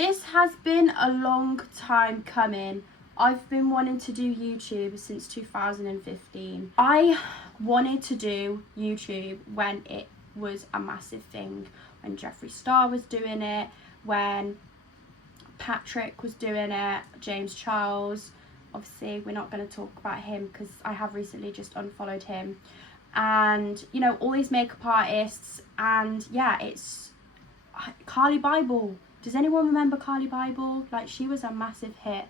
This has been a long time coming. I've been wanting to do YouTube since 2015. I wanted to do YouTube when it was a massive thing, when Jeffree Star was doing it, when Patrick was doing it, James Charles. Obviously, we're not going to talk about him because I have recently just unfollowed him. And, you know, all these makeup artists. And, yeah, it's Carly Bible. Does anyone remember Carly Bible? Like, she was a massive hit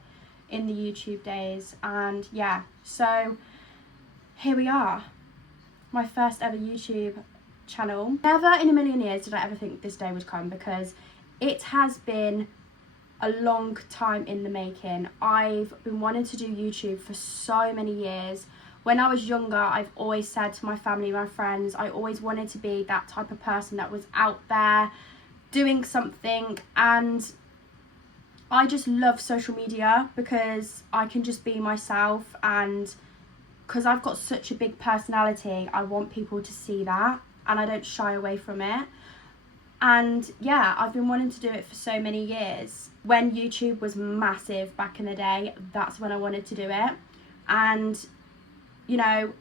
in the YouTube days. And, yeah, so here we are. My first ever YouTube channel. Never in a million years did I ever think this day would come, because it has been a long time in the making. I've been wanting to do YouTube for so many years. When I was younger, I've always said to my family, my friends, I always wanted to be that type of person that was out there doing something. And I just love social media because I can just be myself, and because I've got such a big personality, I want people to see that, and I don't shy away from it. And yeah, I've been wanting to do it for so many years. When YouTube was massive back in the day, that's when I wanted to do it. And, you know,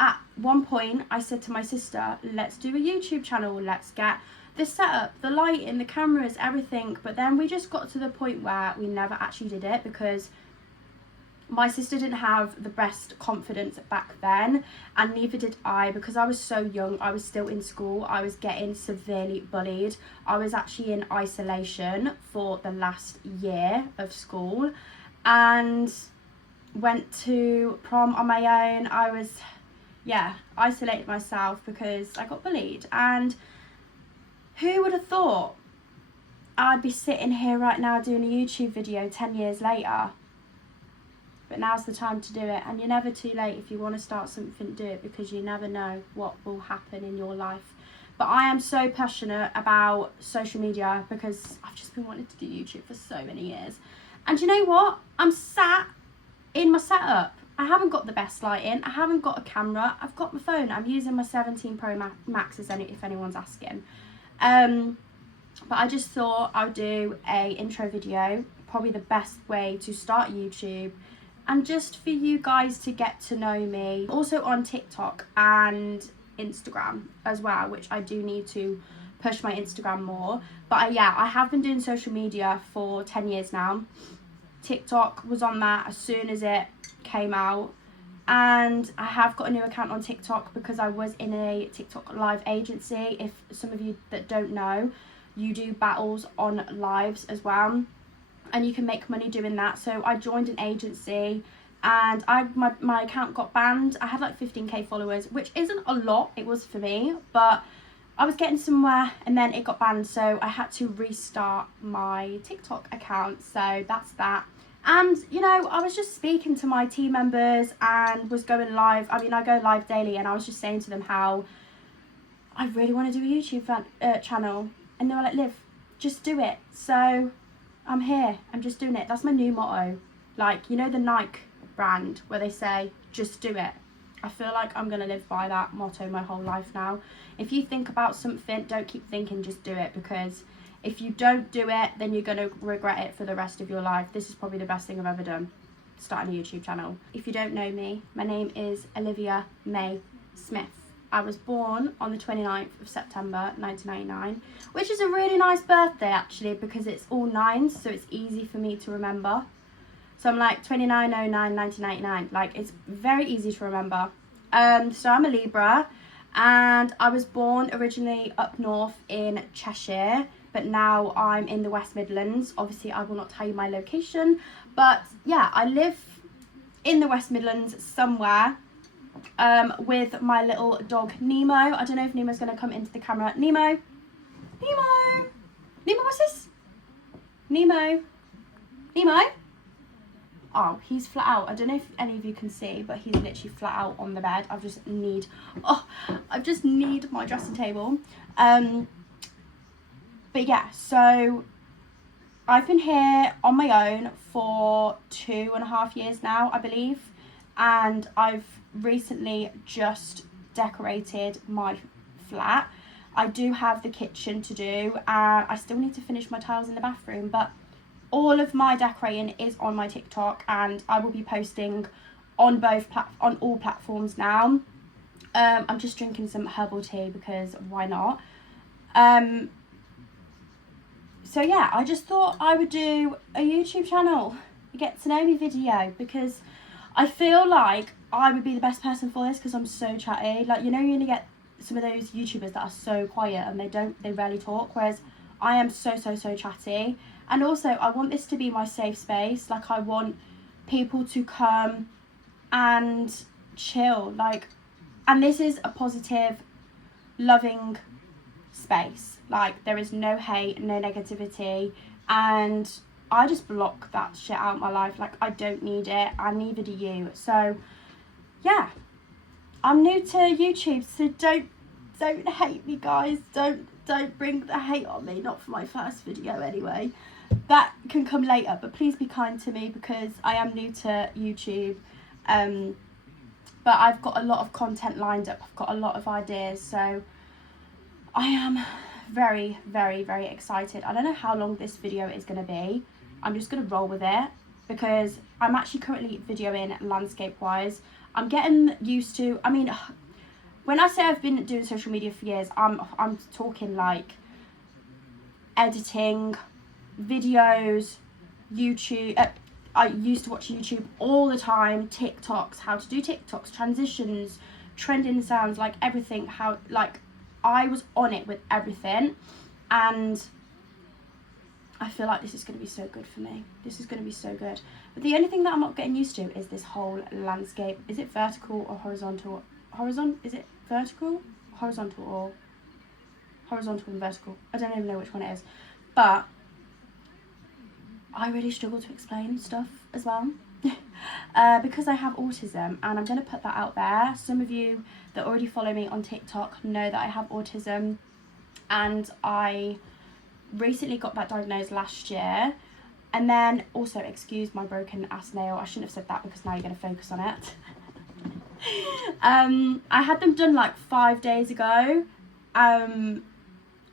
at one point I said to my sister, let's do a YouTube channel, let's get the setup, the lighting, the cameras, everything. But then we just got to the point where we never actually did it, because my sister didn't have the best confidence back then, and neither did I, because I was so young. I was still in school. I was getting severely bullied. I was actually in isolation for the last year of school and went to prom on my own. I was, isolated myself because I got bullied. And who would have thought I'd be sitting here right now doing a YouTube video 10 years later? But now's the time to do it, and you're never too late. If you want to start something, do it, because you never know what will happen in your life. But I am so passionate about social media because I've just been wanting to do YouTube for so many years. And you know what? I'm sat in my setup. I haven't got the best lighting. I haven't got a camera. I've got my phone. I'm using my 17 Pro Max, if anyone's asking. But I just thought I would do a intro video, probably the best way to start YouTube, and just for you guys to get to know me. Also on TikTok and Instagram as well, which I do need to push my Instagram more. But I have been doing social media for 10 years now. TikTok was on that as soon as it came out. And I have got a new account on TikTok because I was in a TikTok live agency. If some of you that don't know, you do battles on lives as well, and you can make money doing that. So I joined an agency, and my account got banned. I had like 15k followers, which isn't a lot, it was for me, but I was getting somewhere, and then it got banned, so I had to restart my TikTok account. So that's that. And you know, I was just speaking to my team members and was going live. I mean, I go live daily, and I was just saying to them how I really want to do a YouTube channel, and they were like, Liv, just do it. So I'm here, I'm just doing it. That's my new motto. Like, you know, the Nike brand where they say, just do it. I feel like I'm going to live by that motto my whole life now. If you think about something, don't keep thinking, just do it. Because if you don't do it, then you're going to regret it for the rest of your life. This is probably the best thing I've ever done, starting a YouTube channel. If you don't know me, my name is Olivia May Smith. I was born on the 29th of September 1999, which is a really nice birthday actually, because it's all nines, so it's easy for me to remember. So I'm like 29/09/1999, like it's very easy to remember. So I'm a Libra, and I was born originally up north in Cheshire, but now I'm in the West Midlands. Obviously I will not tell you my location, but yeah, I live in the West Midlands somewhere. With my little dog Nemo. I don't know if Nemo's going to come into the camera. Nemo, what's this? Nemo. Oh, he's flat out. I don't know if any of you can see, but he's literally flat out on the bed. I just need my dressing table. But yeah, so I've been here on my own for 2.5 years now, I believe, and I've recently just decorated my flat. I do have the kitchen to do, and I still need to finish my tiles in the bathroom, but all of my decorating is on my TikTok, and I will be posting on on all platforms now. I'm just drinking some herbal tea because why not? So yeah, I just thought I would do a YouTube channel, a get to know me video, because I feel like I would be the best person for this because I'm so chatty. Like, you know, you're gonna get some of those YouTubers that are so quiet and they rarely talk, whereas I am so chatty. And also, I want this to be my safe space. Like, I want people to come and chill, like, and this is a positive, loving space. Like, there is no hate, no negativity, and I just block that shit out of my life. Like, I don't need it, and neither do you. So yeah, I'm new to YouTube, so don't hate me, guys. Don't bring the hate on me, not for my first video anyway. That can come later, but please be kind to me because I am new to YouTube. But I've got a lot of content lined up. I've got a lot of ideas, so I am very excited. I don't know how long this video is going to be. I'm just going to roll with it because I'm actually currently videoing landscape wise. I'm getting used to, I mean, when I say I've been doing social media for years, I'm talking like editing videos, YouTube. I used to watch YouTube all the time, TikToks, how to do TikToks, transitions, trending sounds, like everything, how, like, I was on it with everything, and I feel like this is going to be so good for me. This is going to be so good. But the only thing that I'm not getting used to is this whole landscape. Is it vertical or horizontal? Is it vertical? Horizontal or horizontal and vertical? I don't even know which one it is. But I really struggle to explain stuff as well. Because I have autism, and I'm going to put that out there. Some of you that already follow me on TikTok know that I have autism, and I recently got that diagnosed last year. And then also, excuse my broken ass nail, I shouldn't have said that because now you're going to focus on it. I had them done like 5 days ago. I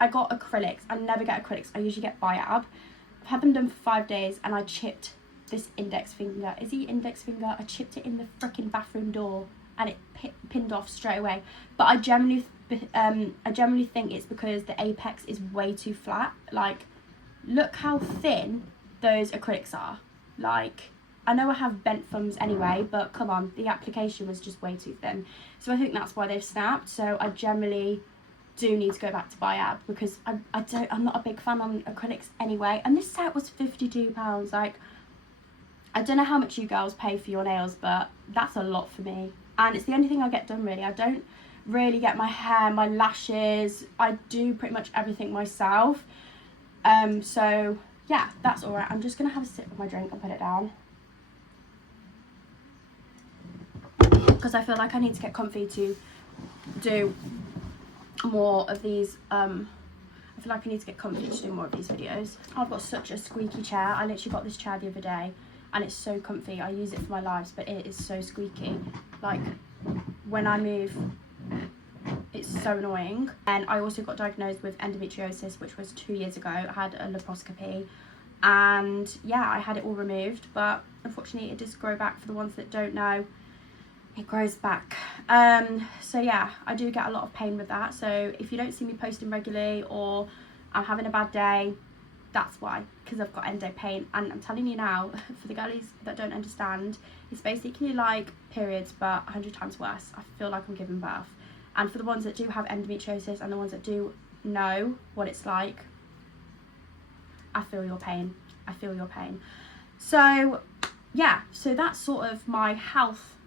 got acrylics. I never get acrylics, I usually get biab. I've had them done for 5 days, and I chipped this index finger. Is he index finger? I chipped it in the freaking bathroom door, and it pinned off straight away. But I generally think it's because the apex is way too flat. Like, look how thin those acrylics are. Like, I know I have bent thumbs anyway, but come on, the application was just way too thin. So I think that's why they've snapped. So I generally do need to go back to biab because I'm not a big fan on acrylics anyway. And this set was £52. Like, I don't know how much you girls pay for your nails, but that's a lot for me. And it's the only thing I get done, really. I don't really get my hair, my lashes. I do pretty much everything myself. So yeah, that's all right. I'm just gonna have a sip of my drink and put it down because I feel like I need to get comfy to do more of these. I feel like I need to get comfy to do more of these videos. I've got such a squeaky chair. I literally got this chair the other day, and it's so comfy. I use it for my lives, but it is so squeaky. Like, when I move, it's so annoying. And I also got diagnosed with endometriosis, which was 2 years ago. I had a laparoscopy, and yeah, I had it all removed, but unfortunately it does grow back. For the ones that don't know, it grows back. So yeah, I do get a lot of pain with that. So if you don't see me posting regularly, or I'm having a bad day, that's why, because I've got endo pain. And I'm telling you now, for the girlies that don't understand, it's basically like periods but 100 times worse. I feel like I'm giving birth. And for the ones that do have endometriosis and the ones that do know what it's like, I feel your pain. I feel your pain. So yeah, so that's sort of my health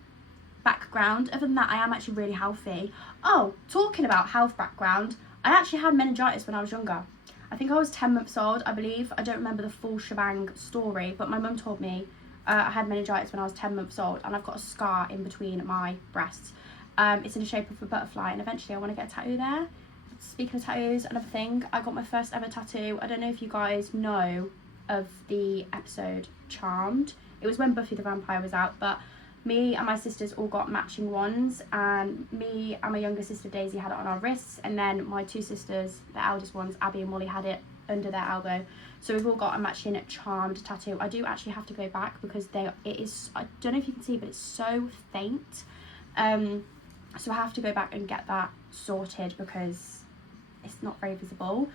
background. Other than that, I am actually really healthy. Oh, talking about health background, I actually had meningitis when I was younger. I think I was 10 months old, I believe. I don't remember the full shebang story, but my mum told me I had meningitis when I was 10 months old, and I've got a scar in between my breasts. It's in the shape of a butterfly, and eventually I want to get a tattoo there. Speaking of tattoos, another thing, I got my first ever tattoo. I don't know if you guys know of the episode Charmed. It was when Buffy the Vampire was out, but me and my sisters all got matching ones, and me and my younger sister Daisy had it on our wrists, and then my two sisters, the eldest ones, Abby and Molly, had it under their elbow. So we've all got a matching charmed tattoo. I do actually have to go back because it is, I don't know if you can see, but it's so faint. So I have to go back and get that sorted because it's not very visible.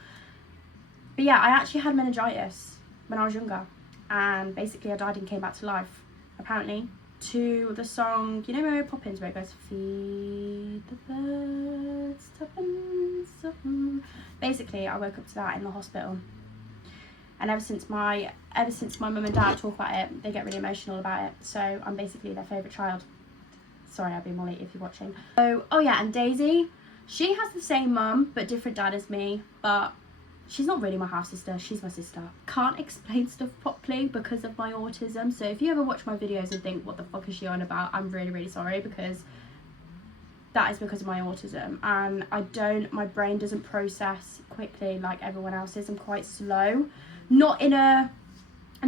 But yeah, I actually had meningitis when I was younger, and basically I died and came back to life, apparently, to the song, you know, Mary Poppins, where it goes, feed the birds, tuppence. Basically, I woke up to that in the hospital. And ever since my mum and dad talk about it, they get really emotional about it. So I'm basically their favourite child. Sorry, I'll be Molly if you're watching. So, oh yeah, and Daisy, she has the same mum but different dad as me, but she's not really my half sister, she's my sister. Can't explain stuff properly because of my autism. So if you ever watch my videos and think, what the fuck is she on about, I'm really, really sorry, because that is because of my autism, and my brain doesn't process quickly like everyone else's. I'm quite slow. Not in a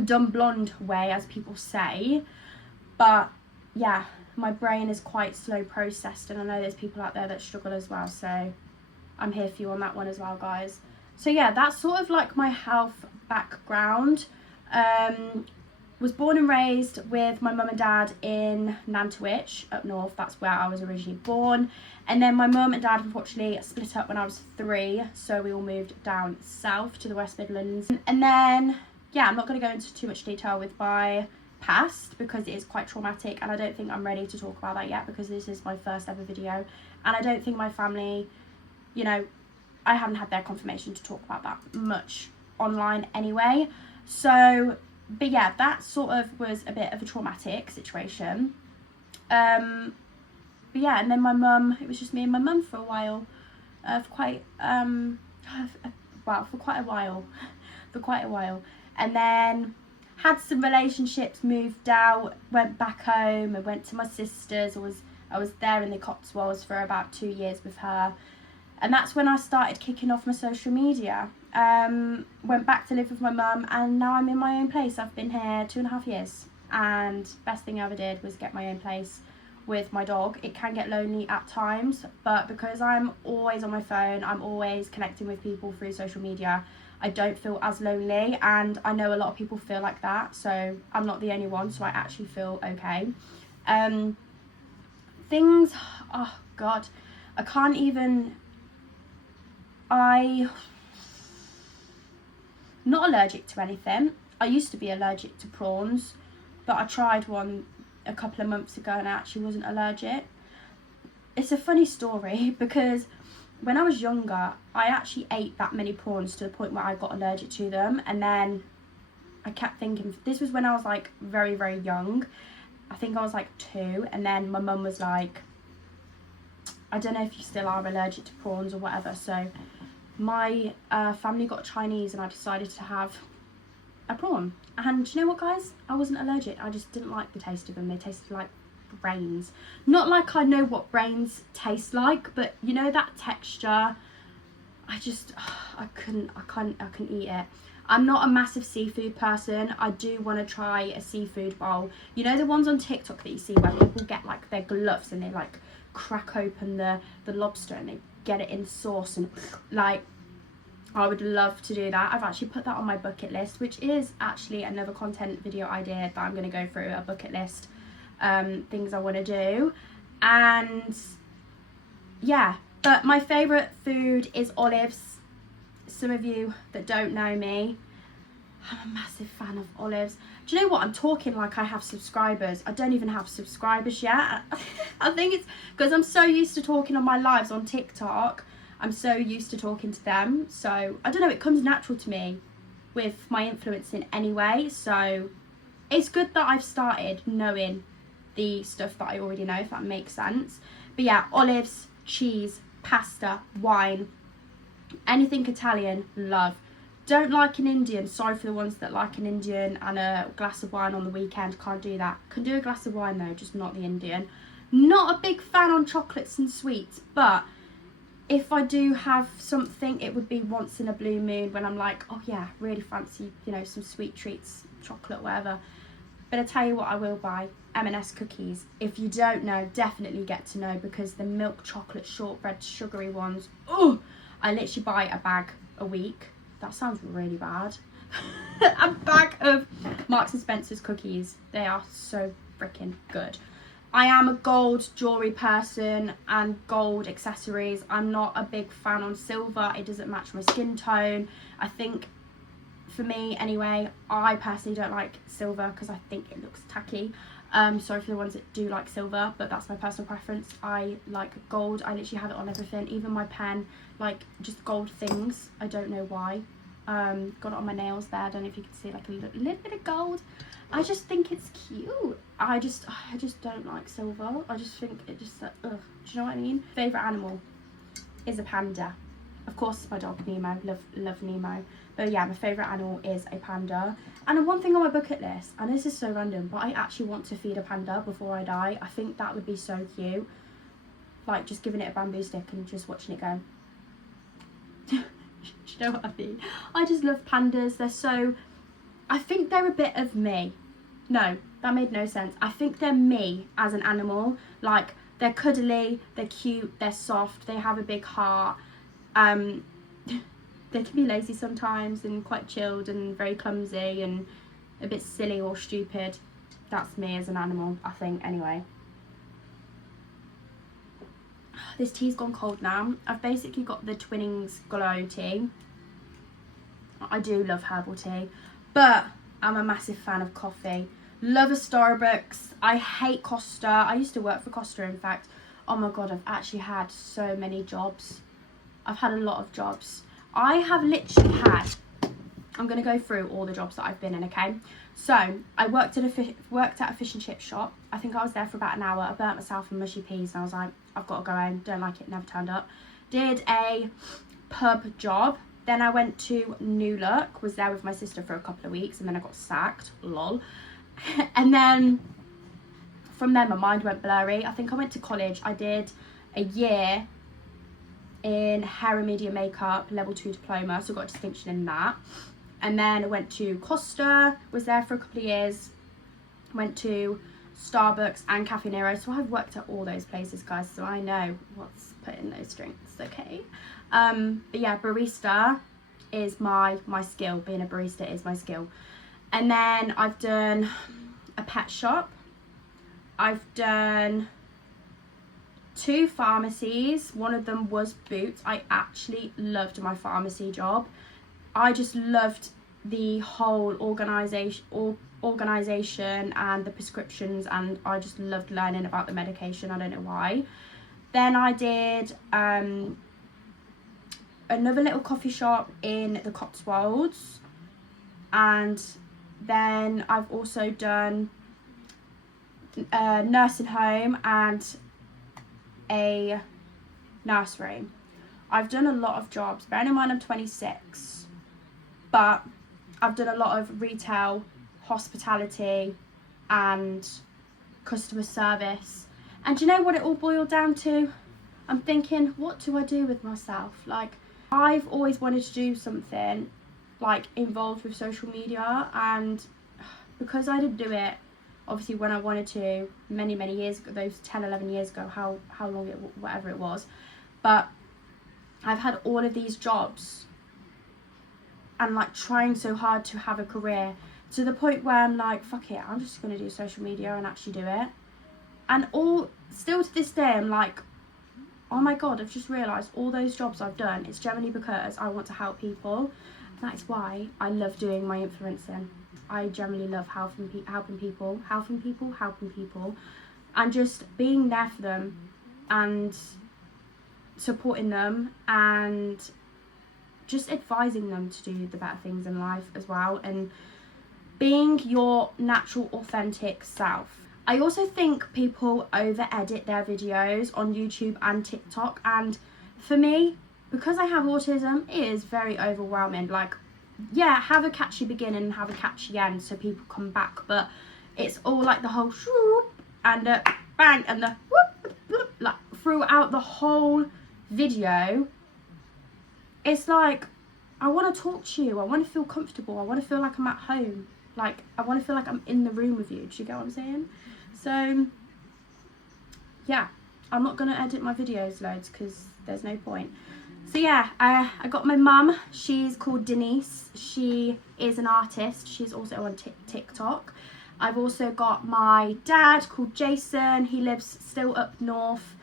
dumb blonde way, as people say, but yeah, my brain is quite slow processed, and I know there's people out there that struggle as well, so I'm here for you on that one as well, guys. So yeah, that's sort of like my health background. Was born and raised with my mum and dad in Nantwich up north. That's where I was originally born. And then my mum and dad unfortunately split up when I was 3, so we all moved down south to the West Midlands. And then, yeah, I'm not going to go into too much detail with my past because it is quite traumatic, and I don't think I'm ready to talk about that yet because this is my first ever video, and I don't think my family, you know, I haven't had their confirmation to talk about that much online anyway. So, but yeah, that sort of was a bit of a traumatic situation. But yeah, and then my mum, it was just me and my mum for a while, for quite a while, and then had some relationships, moved out, went back home, and went to my sister's. I was there in the Cotswolds for about 2 years with her, and that's when I started kicking off my social media. Went back to live with my mum, and now I'm in my own place. I've been here 2.5 years, and best thing I ever did was get my own place with my dog. It can get lonely at times, but because I'm always on my phone, I'm always connecting with people through social media, I don't feel as lonely, and I know a lot of people feel like that, so I'm not the only one, so I actually feel okay. Things, oh god, I'm not allergic to anything. I used to be allergic to prawns, but I tried one a couple of months ago and I actually wasn't allergic. It's a funny story because when I was younger, I actually ate that many prawns to the point where I got allergic to them, and then I kept thinking, this was when I was like very, very young. I think I was like 2, and then my mum was like, I don't know if you still are allergic to prawns or whatever, so my family got Chinese and I decided to have a prawn. And you know what, guys? I wasn't allergic. I just didn't like the taste of them. They tasted like brains. Not like I know what brains taste like, but you know that texture. I couldn't eat it. I'm not a massive seafood person. I do want to try a seafood bowl. You know the ones on TikTok that you see where people get like their gloves and they like crack open the lobster and they get it in sauce, and like, I would love to do that. I've actually put that on my bucket list, which is actually another content video idea that I'm going to go through, a bucket list, things I want to do. And yeah, but my favourite food is olives. Some of you that don't know me, I'm a massive fan of olives. Do you know what? I'm talking like I have subscribers. I don't even have subscribers yet. I think it's because I'm so used to talking on my lives on TikTok. I'm so used to talking to them. So, I don't know, it comes natural to me with my influencing anyway. So, it's good that I've started knowing the stuff that I already know, if that makes sense. But yeah, olives, cheese, pasta, wine, anything Italian, love. Don't like an Indian. Sorry for the ones that like an Indian and a glass of wine on the weekend. Can't do that. Can do a glass of wine though, just not the Indian. Not a big fan on chocolates and sweets, but if I do have something, it would be once in a blue moon when I'm like, oh yeah, really fancy, you know, some sweet treats, chocolate, whatever. But I tell you what, I will buy M&S cookies. If you don't know, definitely get to know, because the milk chocolate shortbread sugary ones, oh, I literally buy a bag a week. that sounds really bad. A bag of Marks and Spencer's cookies. They are so freaking good. I am a gold jewellery person and gold accessories. I'm not a big fan on silver. It doesn't match my skin tone. I think, for me anyway, I personally don't like silver because I think it looks tacky. Sorry for the ones that do like silver, but that's my personal preference. I like gold. I literally have it on everything, even my pen, like just gold things. I don't know why. Got it on my nails there. I don't know if you can see like a little bit of gold. I just think it's cute. I just don't like silver. I just think it just like, ugh. Do you know what I mean? Favourite animal is a panda. Of course, it's my dog Nemo. Love Nemo. But yeah, my favourite animal is a panda. And one thing on my bucket list, and this is so random, but I actually want to feed a panda before I die. I think that would be so cute. Like just giving it a bamboo stick and just watching it go. Do you know what I mean? I just love pandas. They're so... I think they're a bit of me. No, that made no sense. I think they're me as an animal. Like, they're cuddly, they're cute, they're soft, they have a big heart. They can be lazy sometimes and quite chilled and very clumsy and a bit silly or stupid. That's me as an animal, I think, anyway. This tea's gone cold now. I've basically got the Twinings Glow tea. I do love herbal tea, but I'm a massive fan of coffee. Love a Starbucks. I hate Costa. I used to work for Costa, in fact. Oh my god, I've actually had so many jobs. I've had a lot of jobs. I have literally had... I'm going to go through all the jobs that I've been in, okay? So, I worked at a fish and chip shop. I think I was there for about an hour. I burnt myself in mushy peas and I was like, I've got to go home. Don't like it. Never turned up. Did a pub job. Then I went to New Look. Was there with my sister for a couple of weeks and then I got sacked. Lol. And then from there my mind went blurry. I think I went to college. I did a year in hair and media makeup, level 2 diploma, so I got a distinction in that. And then I went to Costa, was there for a couple of years, went to Starbucks and Cafe Nero, so I've worked at all those places, guys, so I know what's put in those drinks, okay? But yeah, barista is my skill. Being a barista is my skill. And then I've done a pet shop. I've done 2 pharmacies. One of them was Boots. I actually loved my pharmacy job. I just loved the whole organisation and the prescriptions, and I just loved learning about the medication. I don't know why. Then I did another little coffee shop in the Cotswolds, and then I've also done a nursing home and a nursery. I've done a lot of jobs. Bearing in mind I'm 26, but I've done a lot of retail, hospitality and customer service. And do you know what it all boiled down to? I'm thinking, what do I do with myself? Like, I've always wanted to do something like involved with social media, and because I didn't do it obviously when I wanted to many years ago, those 10-11 years ago, how long it, whatever it was, but I've had all of these jobs and like trying so hard to have a career to the point where I'm like, fuck it, I'm just going to do social media and actually do it. And still to this day I'm like, oh my god, I've just realised all those jobs I've done, it's generally because I want to help people. That is why I love doing my influencing. I generally love helping people, and just being there for them and supporting them and just advising them to do the better things in life as well, and being your natural, authentic self. I also think people over-edit their videos on YouTube and TikTok, and for me, because I have autism, it is very overwhelming. Like, yeah, have a catchy beginning and have a catchy end so people come back, but it's all like the whole shoop and the bang and the whoop, whoop, like throughout the whole video. It's like, I want to talk to you, I want to feel comfortable, I want to feel like I'm at home, like I want to feel like I'm in the room with you. Do you get what I'm saying? So yeah, I'm not going to edit my videos loads because there's no point. So yeah, I got my mum. She's called Denise. She is an artist. She's also on TikTok. I've also got my dad called Jason. He lives still up north,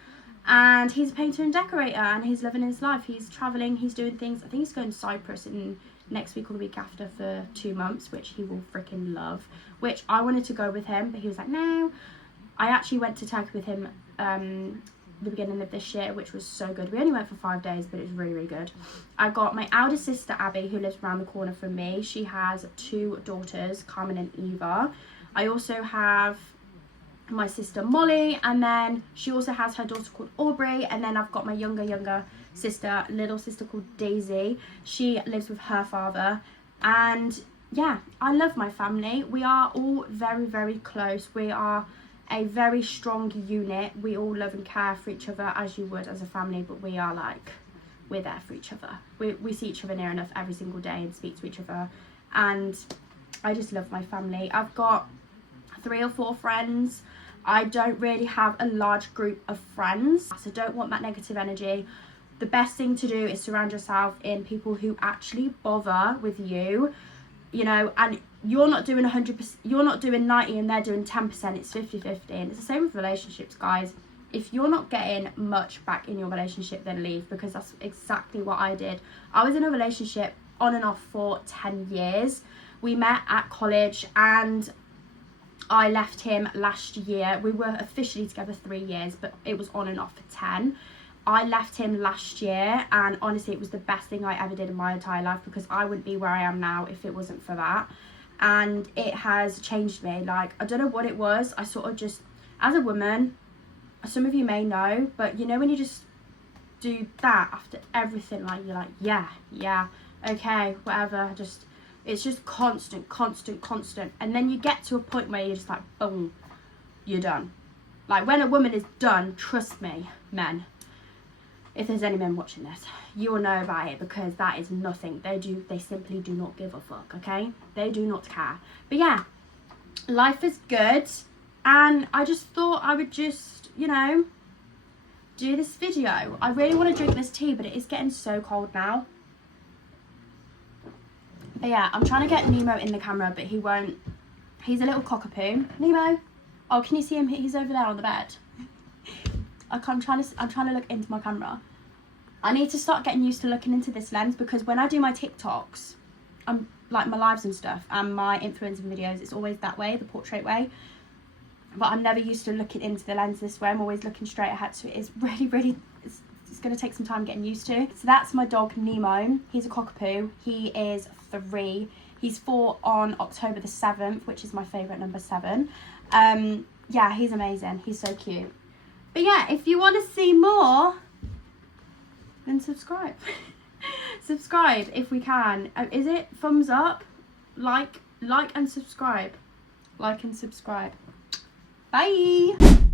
and he's a painter and decorator, and he's living his life. He's traveling, he's doing things. I think he's going to Cyprus in next week or the week after for 2 months, which he will freaking love, which I wanted to go with him, but he was like, no. I actually went to Turkey with him the beginning of this year, which was so good. We only went for 5 days, but it was really, really good. I got my eldest sister Abby, who lives around the corner from me. She has 2 daughters, Carmen and Eva. I also have my sister Molly, and then she also has her daughter called Aubrey, and then I've got my younger sister, little sister called Daisy. She lives with her father, and yeah, I love my family. We are all very, very close. We are a very strong unit. We all love and care for each other as you would as a family, but we are like, we're there for each other. We see each other near enough every single day and speak to each other, and I just love my family. I've got 3 or 4 friends. I don't really have a large group of friends, so don't want that negative energy. The best thing to do is surround yourself in people who actually bother with you, you know, and you're not doing 100%, you're not doing 90 and they're doing 10%, it's 50-50. And it's the same with relationships, guys. If you're not getting much back in your relationship, then leave, because that's exactly what I did. I was in a relationship on and off for 10 years. We met at college and I left him last year. We were officially together 3 years, but it was on and off for 10. I left him last year, and honestly it was the best thing I ever did in my entire life, because I wouldn't be where I am now if it wasn't for that. And it has changed me. Like, I don't know what it was. I sort of just, as a woman, some of you may know, but you know when you just do that after everything, like you're like, yeah, okay, whatever, just, it's just constant, and then you get to a point where you're just like, boom, you're done. Like, when a woman is done, trust me, men, if there's any men watching this, you will know about it, because that is nothing. They simply do not give a fuck, okay? They do not care. But yeah, life is good, and I just thought I would just, you know, do this video. I really want to drink this tea, but it is getting so cold now. But yeah, I'm trying to get Nemo in the camera, but he won't. He's a little cockapoo. Nemo! Oh, can you see him? He's over there on the bed. I'm trying to look into my camera. I need to start getting used to looking into this lens, because when I do my TikToks, like my lives and stuff, and my influencing videos, it's always that way, the portrait way. But I'm never used to looking into the lens this way. I'm always looking straight ahead, so it is really, it's going to take some time getting used to. So that's my dog Nemo. He's a cockapoo. He is 3. He's 4 on October the 7th, which is my favourite number 7. Yeah, he's amazing. He's so cute. But yeah, if you want to see more, then subscribe. Subscribe if we can. Is it thumbs up? Like and subscribe. Like and subscribe. Bye.